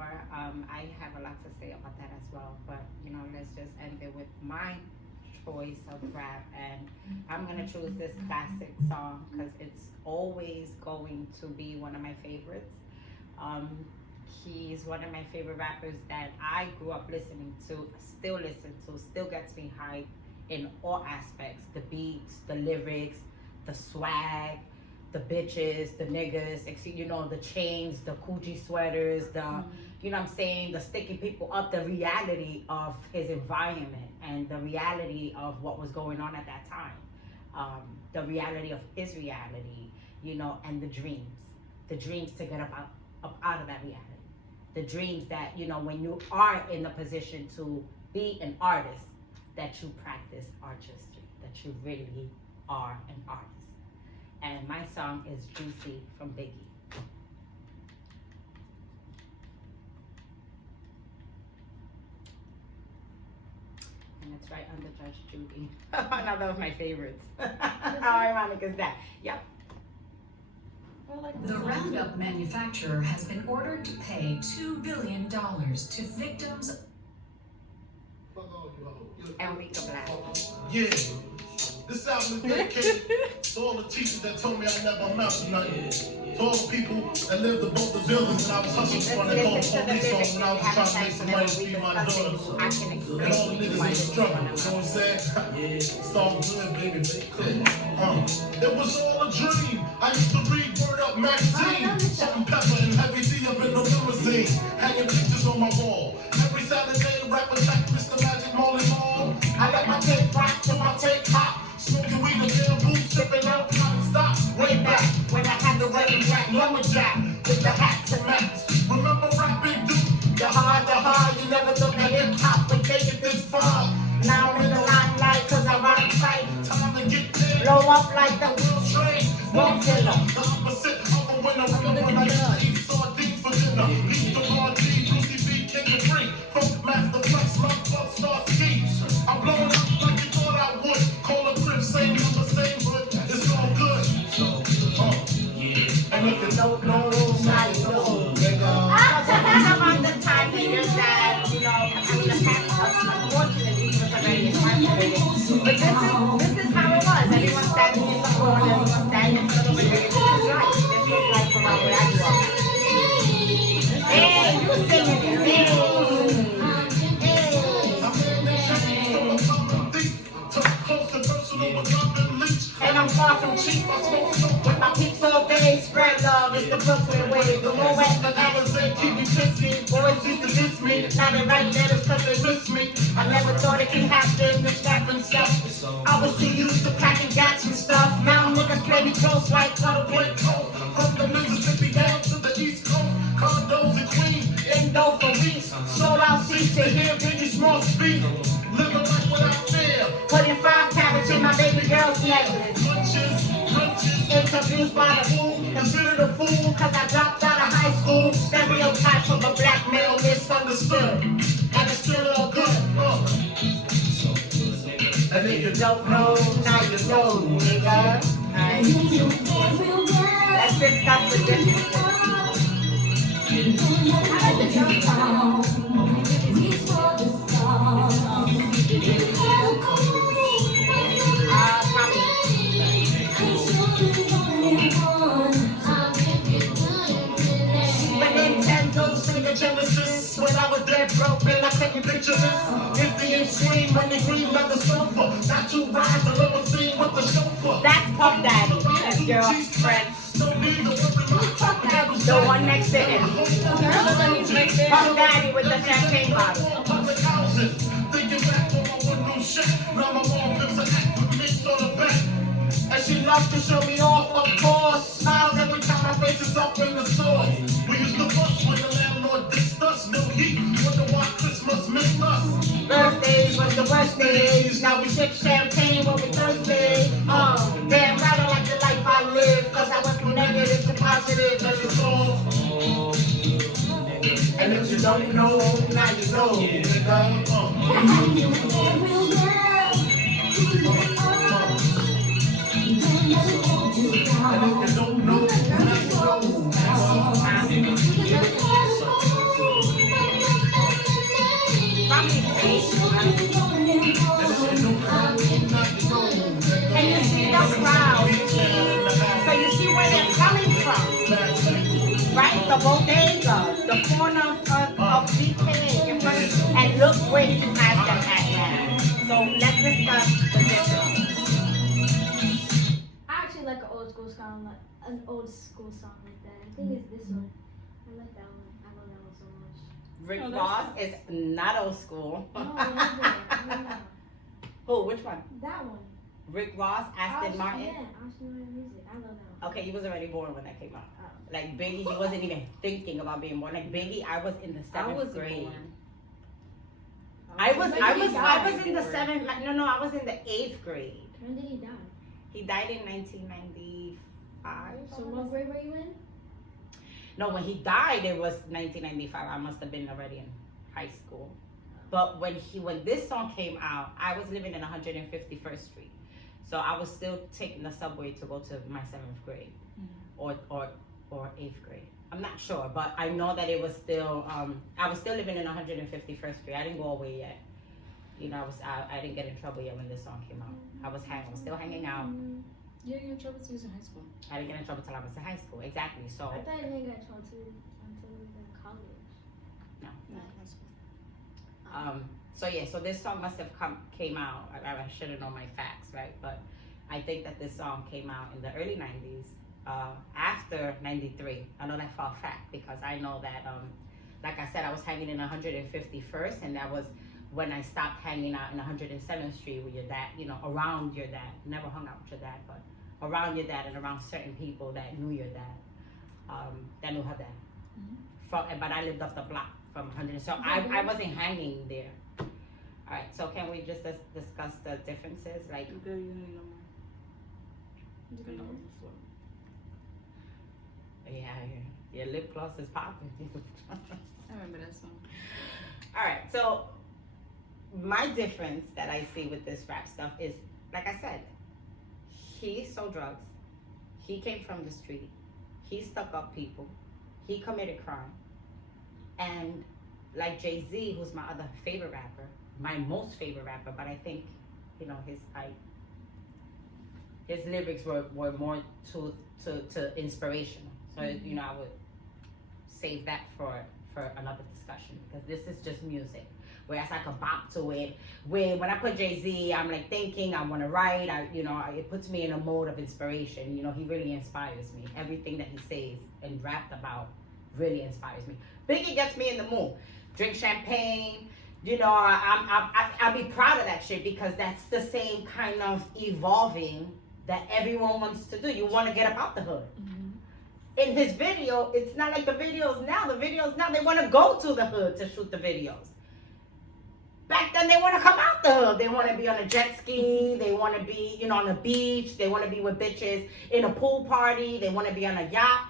sure. I have a lot to say about that as well, but you know, let's just end it with my choice of rap, and I'm gonna choose this classic song because it's always going to be one of my favorites. Um, he's one of my favorite rappers that I grew up listening to, still listen to, still gets me hyped in all aspects: the beats, the lyrics, the swag, the bitches, the niggas, you know, the chains, the Coogee sweaters, you know what I'm saying, the sticking people up, the reality of his environment and the reality of what was going on at that time, the reality of his reality, you know, and the dreams to get up out of that reality. The dreams that, you know, when you are in a position to be an artist, that you practice artistry, that you really are an artist. And my song is Juicy from Biggie. And it's right under Judge Judy. Another of my favorites. How ironic is that? Yep. The Roundup manufacturer has been ordered to pay $2 billion to victims. Enrique Blas. Yeah. This album is dedicated to all the teachers that told me I never amount to nothing. To all the people that lived above the buildings when I was hustling for the call police on when I was trying to make some money to feed my daughter. And all the niggas in the struggle. You know what I'm saying? It's all good, baby. It was all a dream. I used to read Word Up magazine. Salt and pepper and heavy tea up in the limousine. Hanging pictures on my wall. Every Saturday, rap attack Mr. Magic Molly Mall. I let my tape rock till my tape pop. Smoking weed and bamboo, sipping out non-stop. Way back when I had the red and black lumberjack with the hat to match. Remember rapping, dude? The hard, you never thought that hip-hop would take it this far. Now I'm in the limelight cause I rhyme tight. Time to get there. Blow up like the World Trade. One killer. The opposite of a winner. Remember when I used to eat sardines for dinner. Beast of R.D., Brucey B, King of Free. Funk Master Flex, Love Club, Star Ski. I'm blowing up like you thought I would. Call a crib, same number, same hood. It's all good. And if you don't know, now you know, nigga. Around the time period that, you know, I mean, the past, unfortunately, was already incarcerated. But this is how it was. Everyone standing in the corner, everyone standing for the winner. This is life. This is life around where I grew up. Hey, you singing it. And I'm far from cheap. With my peeps all day, spread love. It's the Brooklyn way. The more west the Alizé, keep me tipsy. Boys used to diss me. Now they write letters cause they miss me. I never thought it could happen, this rapping stuff. I was too used to packing gats and stuff. Now niggas play me close like Cuddle Blake Coast. From the Mississippi down to the East Coast. Condos in Queens, Indo for weeks. Sold out seats to hear Biggie Small speak. Living life without fear. Putting 5 carats in my baby girl's necklace. Interviews by the fool, considered a fool cause I dropped out of high school. Stereotypes of a black male misunderstood. And it's still all good. And if you don't know, now you know, nigga. Let's discuss the differences. Genesis, when I was dead broke, man, I couldn't picture this. 50-inch screen, money green leather sofa. Not too rise, a little scene with the chauffeur. That's Puff Daddy, that's your friend. The one next to him. Puff Daddy with the champagne bottle. Thinking back on my window shit. Now my mom gives an act with mixed on the back. And she loves to show me off, of course. Smiles every time my face is up in the store. We used to bust when the landlord dissed us. No heat, wonder why Christmas missed us. Birthdays was the worst days. Now we sip champagne when we thirsty. Damn right, I like the life I live. Cause I went from negative to positive. That's the soul. And if you don't know, now you know, nigga. the bodega, the corner of BK in front of, and look where he has them at now. So let's discuss the difference. I actually like an old school song like that. I think it's this one. I like that one. I love that one so much. Rick Oh, Ross that's is not old school. No, I love that. Who? Which one? That one. Rick Ross, Aston Martin. Yeah, Aston Martin music. I love that one. Okay, you was already born when that came out. Oh. Like Biggie, you wasn't even thinking about being born. Like Biggie, I was in the I seventh was grade. born. I was in the born. seventh. No, I was in the 8th grade. When did he die? He died in 1995. So what grade were you in? No, when he died, it was 1995. I must have been already in high school. But when this song came out, I was living in 151st Street, so I was still taking the subway to go to my 7th grade, or 8th grade. I'm not sure, but I know that it was still. I was still living in 151st Street. I didn't go away yet. You know, I didn't get in trouble yet when this song came out. I was still hanging out. You didn't get in trouble till you was in high school. I didn't get in trouble till I was in high school. Exactly. So I thought you didn't get told to until you was in college. No, high school. So yeah, so this song must have came out. I should have known my facts, right? But I think that this song came out in the early 90s, after 93. I know that for a fact because I know that, like I said, I was hanging in 151st, and that was when I stopped hanging out in 107th Street with your dad, you know, around your dad. Never hung out with your dad, but around your dad and around certain people that knew your dad, that knew her dad. But I lived up the block from 100, so I wasn't hanging there. All right, so can we just discuss the differences? Like, Girl, you don't need no more. You can overflow. yeah, your lip gloss is popping. I remember that song. All right, so my difference that I see with this rap stuff is, like I said, he sold drugs, he came from the street, he stuck up people, he committed crime, and like Jay-Z, who's my other favorite rapper, my most favorite rapper, but I think, you know, his lyrics were more to inspirational. So you know, I would save that for another discussion because this is just music. Whereas I could bop to it. When I put Jay-Z, I'm like thinking, I want to write. It puts me in a mode of inspiration. You know, he really inspires me. Everything that he says and rapped about really inspires me. Biggie gets me in the mood. Drink champagne. You know, I'll be proud of that shit because that's the same kind of evolving that everyone wants to do. You want to get up out the hood. In his video, it's not like the videos now. The videos now, they want to go to the hood to shoot the videos. Back then, they want to come out the hood. They want to be on a jet ski. They want to be, you know, on the beach. They want to be with bitches in a pool party. They want to be on a yacht.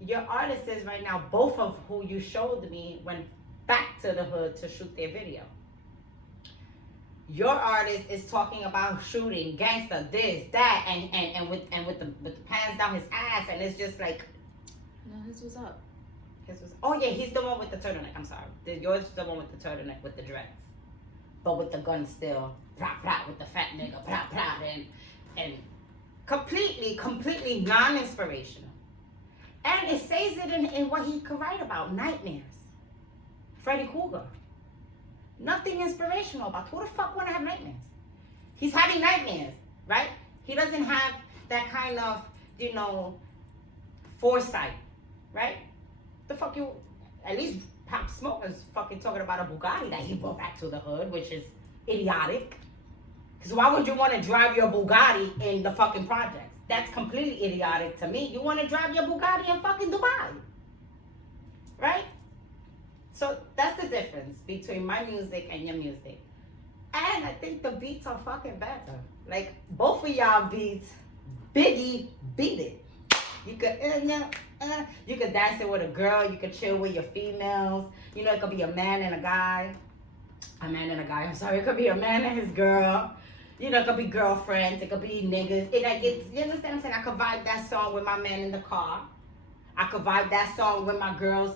Your artists right now, both of who you showed me, went back to the hood to shoot their video. Your artist is talking about shooting gangster, this, that, and with the pants down his ass, and it's just like. No, his was up. Oh yeah, he's the one with the turtleneck. I'm sorry. Yours is the one with the turtleneck with the dreads, but with the gun still, blah blah, with the fat nigga, blah blah, and completely non-inspirational. And it says it in what he could write about, nightmares. Freddy Krueger. Nothing inspirational about who the fuck wanna have nightmares? He's having nightmares, right? He doesn't have that kind of, you know, foresight, right? The fuck you, at least Pop Smoke is fucking talking about a Bugatti that he brought back to the hood, which is idiotic. Because why would you want to drive your Bugatti in the fucking projects? That's completely idiotic to me. You want to drive your Bugatti in fucking Dubai, right? So that's the difference between my music and your music. And I think the beats are fucking better. Like, both of y'all beats, Biggie beat it. You could, you could dance it with a girl. You could chill with your females. You know, it could be a man and a guy. I'm sorry. It could be a man and his girl. You know, it could be girlfriends. It could be niggas. You understand what I'm saying? I could vibe that song with my man in the car. I could vibe that song with my girls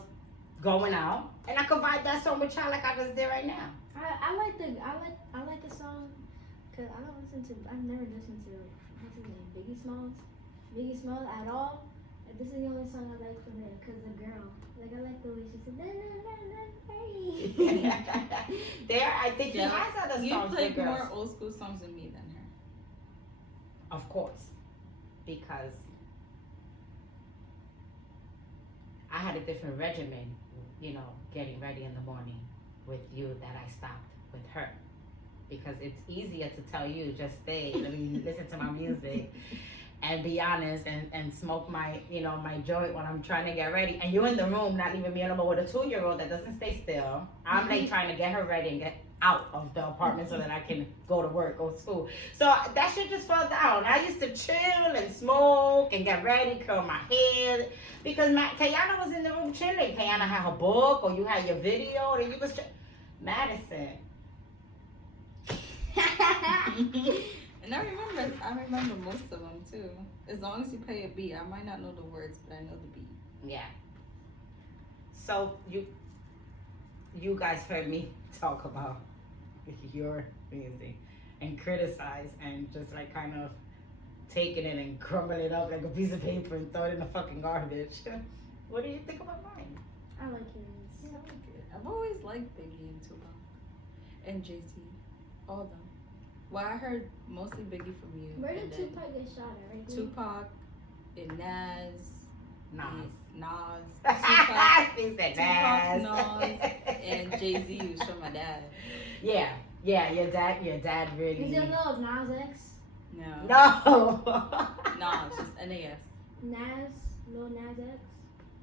going out. And I could vibe that song with y'all like I just did right now. I like the song because I've never listened to what's his name, Biggie Smalls at all, This is the only song I like from her, cause the girl. Like I like the way she said, "Na na na na hey." There, I think he Yeah. has other You songs play with girls. more old school songs than me than her. Of course, because I had a different regimen, you know, getting ready in the morning with you that I stopped with her. Because it's easier to tell you, just stay, let me listen to my music and be honest and smoke my, you know, my joint when I'm trying to get ready. And you're in the room, not leaving me alone with a 2-year-old that doesn't stay still. I'm like trying to get her ready and get out of the apartment so that I can go to work, go to school. So that shit just fell down. I used to chill and smoke and get ready, curl my hair. Because Kayana was in the room chilling. Kayana had her book or you had your video or you was Madison. And I remember most of them too. As long as you play a beat, I might not know the words, but I know the beat. Yeah. So you guys heard me talk about your music and criticize and just like kind of taking it and crumble it up like a piece of paper and throw it in the fucking garbage. What do you think about mine? I like his. Yeah, I like it. I've always liked Biggie and Tupac and Jay-Z, all of them. Well, I heard mostly Biggie from you. Where and did then Tupac get shot at? Right there? Tupac and Nas. Nas. Tupac, He said Tupac, Nas. and Jay-Z was from my dad. Yeah, your dad really. You don't know Nas X? No. No. No, it's just NAS. Nas, Lil Nas X?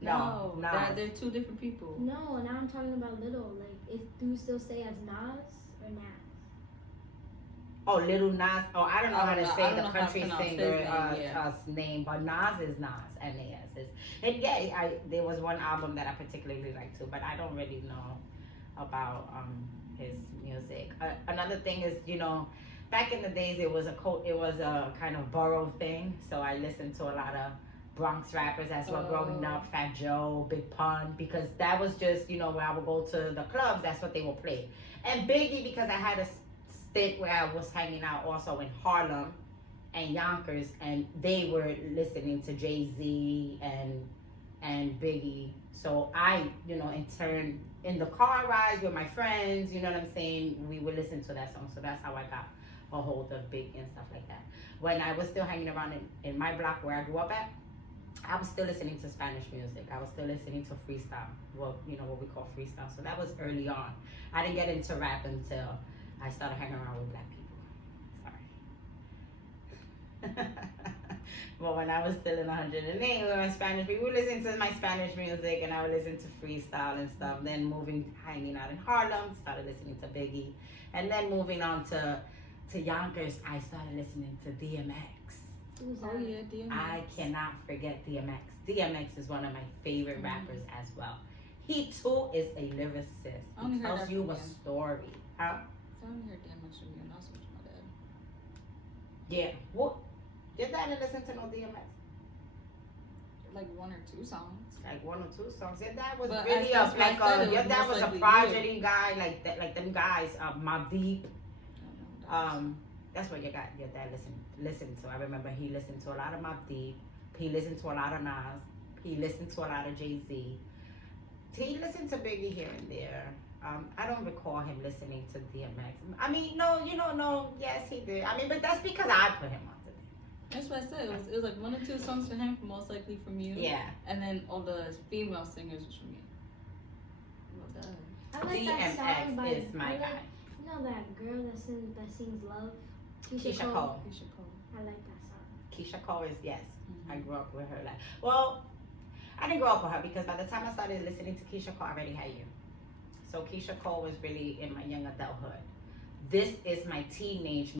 No, Nas. They're two different people. No, now I'm talking about Little. Like, do you still say as Nas or Nas? Oh, Little Nas. Oh, I don't know how to I say don't the know how to country pronounce his singer name, name, but Nas is Nas, N-A-S. And yeah, there was one album that I particularly liked too, but I don't really know about his music. Another thing is, you know, back in the days it was a kind of borough thing, so I listened to a lot of Bronx rappers as well growing up, Fat Joe, Big Pun, because that was just, you know, when I would go to the clubs, that's what they would play. And Biggie, because I had a stint where I was hanging out also in Harlem and Yonkers, and they were listening to Jay-Z and Biggie. So I, you know, in turn, in the car rides with my friends, you know what I'm saying, we would listen to that song. So that's how I got a hold of Biggie and stuff like that. When I was still hanging around in my block where I grew up at, I was still listening to Spanish music. I was still listening to freestyle, well, you know, what we call freestyle. So that was early on. I didn't get into rap until I started hanging around with black people. Sorry. But when I was still in 108, we were in Spanish. We would listen to my Spanish music and I would listen to freestyle and stuff. Then hanging out in Harlem, started listening to Biggie. And then moving on to Yonkers, I started listening to DMX. Who's Oh that? yeah, DMX. I cannot forget DMX. DMX is one of my favorite rappers as well. He too is a lyricist. I only He heard tells that you from a him. story. Huh? So I only heard DMX from you, and also from my dad. Yeah. What? Your dad didn't listen to no DMX? Like 1 or 2 songs. Like 1 or 2 songs. Your dad was But really that's why I said it your was dad most was a likely prodigy guy, like that, like them guys, Mobb Deep. I don't know. That's what your dad listened to. I remember he listened to a lot of Mobb Deep. He listened to a lot of Nas. He listened to a lot of Jay-Z. He listened to Biggie here and there. I don't recall him listening to DMX. I mean, no, yes he did. I mean, but that's because I put him on to it. That's what I said. It was like 1 or 2 songs for him, most likely from you. Yeah. And then all the female singers was from you. Well done. I like that song by, DMX is my I like, guy. you know that girl that sings Love? Keisha Cole. Keisha Cole. I like that song. Keisha Cole is, yes. Mhm. I grew up with her. Like, well, I didn't grow up with her because by the time I started listening to Keisha Cole, I already had you. So Keisha Cole was really in my young adulthood. This is my teenage